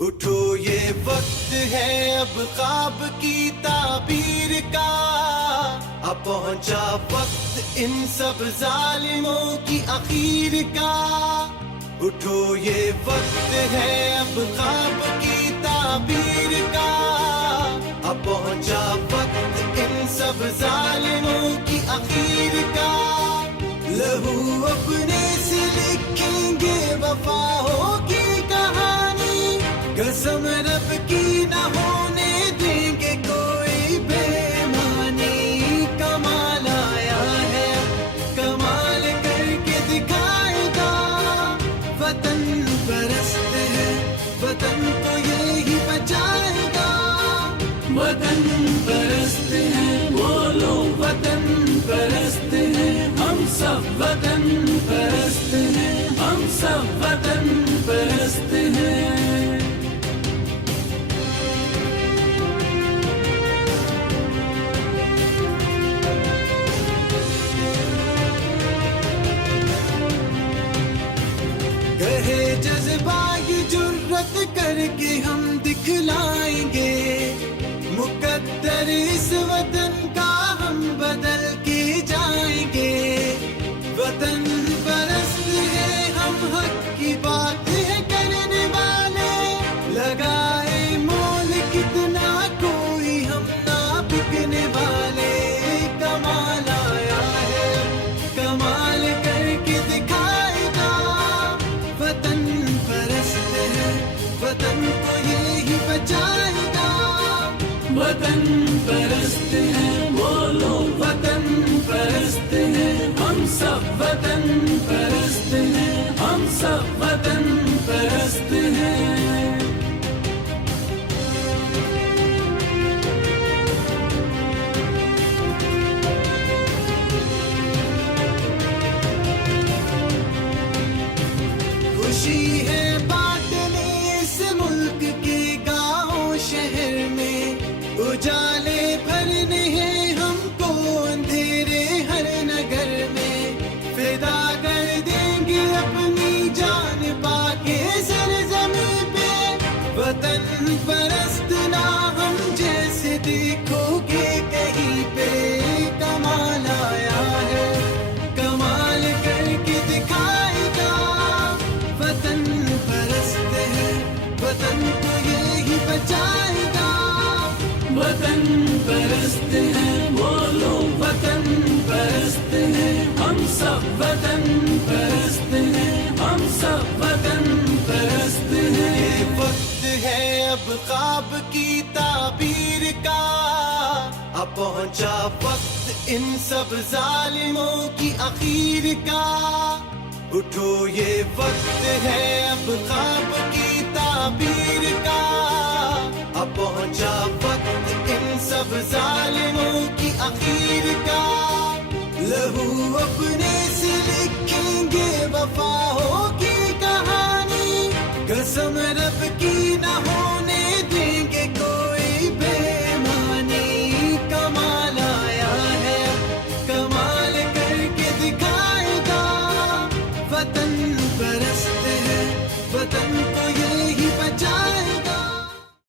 اٹھو یہ وقت ہے اب خواب کی تعبیر کا، اب پہنچا وقت ان سب ظالموں کی اخیر کا۔ اٹھو یہ وقت ہے اب خواب کی تعبیر کا، اب پہنچا وقت ان سب ظالموں کی اخیر کا۔ لہو اپنے سے لکھیں گے وفا ہوگی کہانی، قسم رب کی نہ ہونے دیں گے کوئی بے ایمانی۔ کمال آیا ہے کمال کر کے دکھائے گا، وطن پرست ہے وطن کو یہی بچائے گا۔ وطن پرست ہیں بولو وطن پرست ہیں ہم سب، وطن پرست ہیں ہم سب، وطن پرست ہیں۔ کہے جذبہ یہ جرت کر کے ہم دکھلائیں گے، مقدر اس وطن کا ہم بدل کے جائیں گے۔ وطن پرست ہے ہم، حق کی بات ہے کرنے والے، لگائے مول کتنا کوئی ہم نہ بکنے والے۔ کمال آیا ہے کمال کر کے دکھائے گا، وطن پرست ہے وطن کو یہی بچائے گا۔ وطن پرست ہیں بولو وطن پرست ہیں ہم سب، وطن پرست ہیں ہم سب، وطن پرست ہیں۔ خوشی ہے بانٹنے اس ملک کے گاؤں شہر میں، اجالے بھرنے ہیں ہم کو اندھیرے ہر نگر میں، فدا کر دیں گے اپنی جان پاکے سرزمین پہ۔ وطن پرست نہ ہم جیسے دیکھو گے کہیں پہ، کمال آیا ہے کمال کر کے دکھائے گا۔ وطن پرست ہے وطن کو یہی بچائے گا۔ وطن پرست ہیں بولو وطن پرست ہیں ہم سب، وطن پرست ہیں ہم سب، وطن پرست ہیں۔ یہ وقت ہے اب خواب کی تعبیر کا، اب پہنچا وقت ان سب ظالموں کی اخیر کا۔ اٹھو یہ وقت ہے اب خواب کی تعبیر کا، اب پہنچا وقت ان سب ظالموں